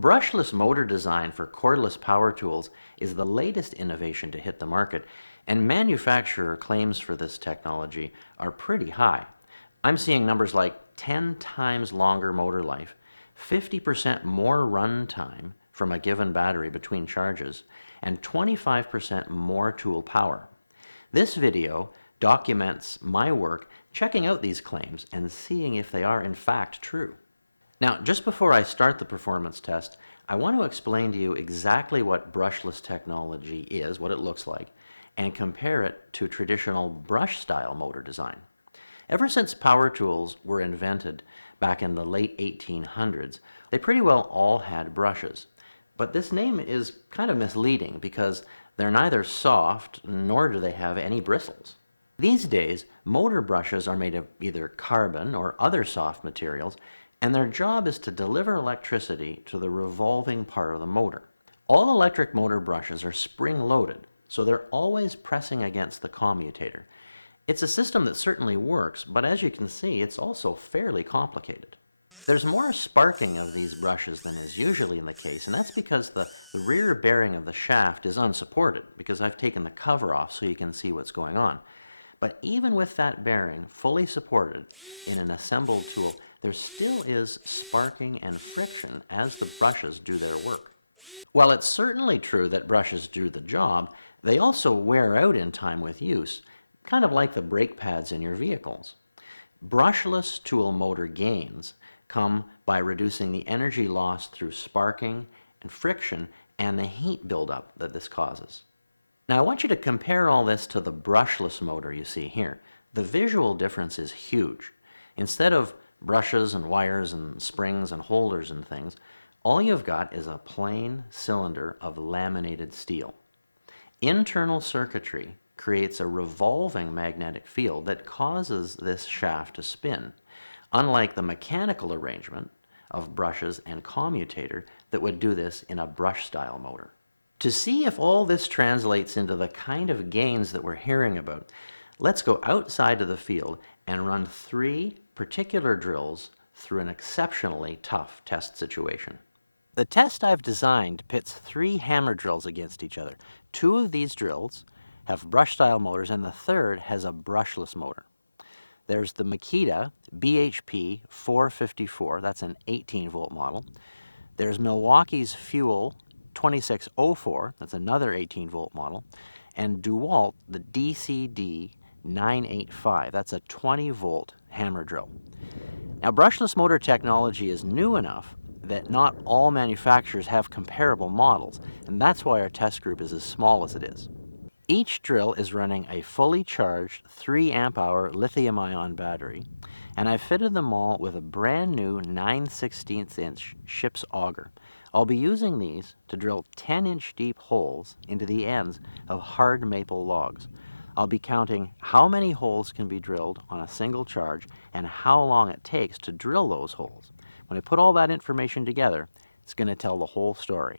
Brushless motor design for cordless power tools is the latest innovation to hit the market, and manufacturer claims for this technology are pretty high. I'm seeing numbers like 10 times longer motor life, 50% more run time from a given battery between charges, and 25% more tool power. This video documents my work checking out these claims and seeing if they are in fact true. Now, just before I start the performance test, I want to explain to you exactly what brushless technology is, what it looks like, and compare it to traditional brush-style motor design. Ever since power tools were invented back in the late 1800s, they pretty well all had brushes. But this name is kind of misleading because they're neither soft nor do they have any bristles. These days, motor brushes are made of either carbon or other soft materials, and their job is to deliver electricity to the revolving part of the motor. All electric motor brushes are spring-loaded, so they're always pressing against the commutator. It's a system that certainly works, but as you can see, it's also fairly complicated. There's more sparking of these brushes than is usually in the case, and that's because the rear bearing of the shaft is unsupported, because I've taken the cover off so you can see what's going on. But even with that bearing fully supported in an assembled tool, there still is sparking and friction as the brushes do their work. While it's certainly true that brushes do the job, they also wear out in time with use, kind of like the brake pads in your vehicles. Brushless tool motor gains come by reducing the energy lost through sparking and friction and the heat buildup that this causes. Now I want you to compare all this to the brushless motor you see here. The visual difference is huge. Instead of brushes and wires and springs and holders and things, all you've got is a plain cylinder of laminated steel. Internal circuitry creates a revolving magnetic field that causes this shaft to spin, unlike the mechanical arrangement of brushes and commutator that would do this in a brush-style motor. To see if all this translates into the kind of gains that we're hearing about, let's go outside of the field and run 3 particular drills through an exceptionally tough test situation. The test I've designed pits 3 hammer drills against each other. 2 of these drills have brush-style motors and the third has a brushless motor. There's the Makita BHP 454, that's an 18-volt model. There's Milwaukee's Fuel 2604, that's another 18-volt model, and DeWalt, the DCD 985, that's a 20-volt hammer drill. Now, brushless motor technology is new enough that not all manufacturers have comparable models, and that's why our test group is as small as it is. Each drill is running a fully charged 3 amp-hour lithium-ion battery, and I've fitted them all with a brand new 9/16" ship's auger. I'll be using these to drill 10-inch deep holes into the ends of hard maple logs. I'll be counting how many holes can be drilled on a single charge and how long it takes to drill those holes. When I put all that information together, it's going to tell the whole story.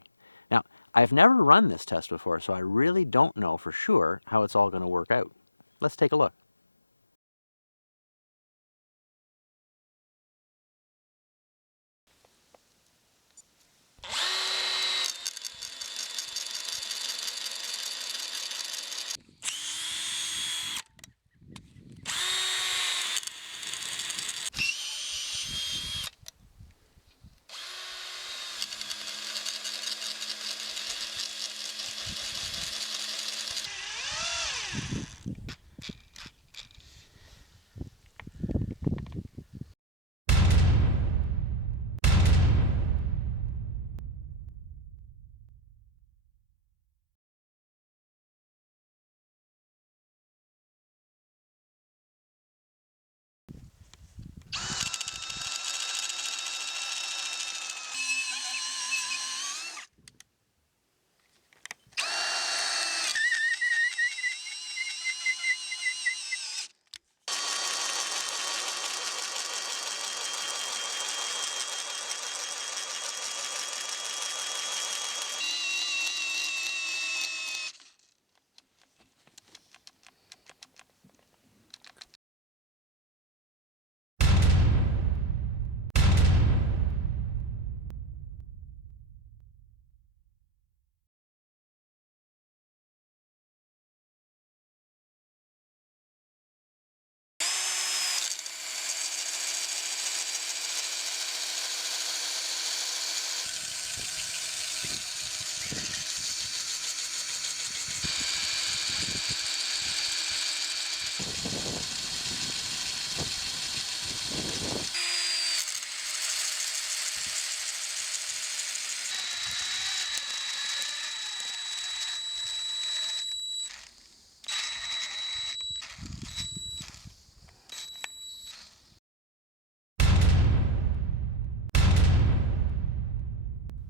Now, I've never run this test before, so I really don't know for sure how it's all going to work out. Let's take a look.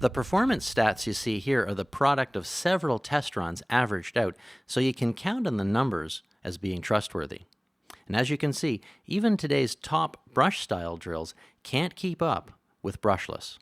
The performance stats you see here are the product of several test runs averaged out, so you can count on the numbers as being trustworthy. And as you can see, even today's top brush-style drills can't keep up with brushless.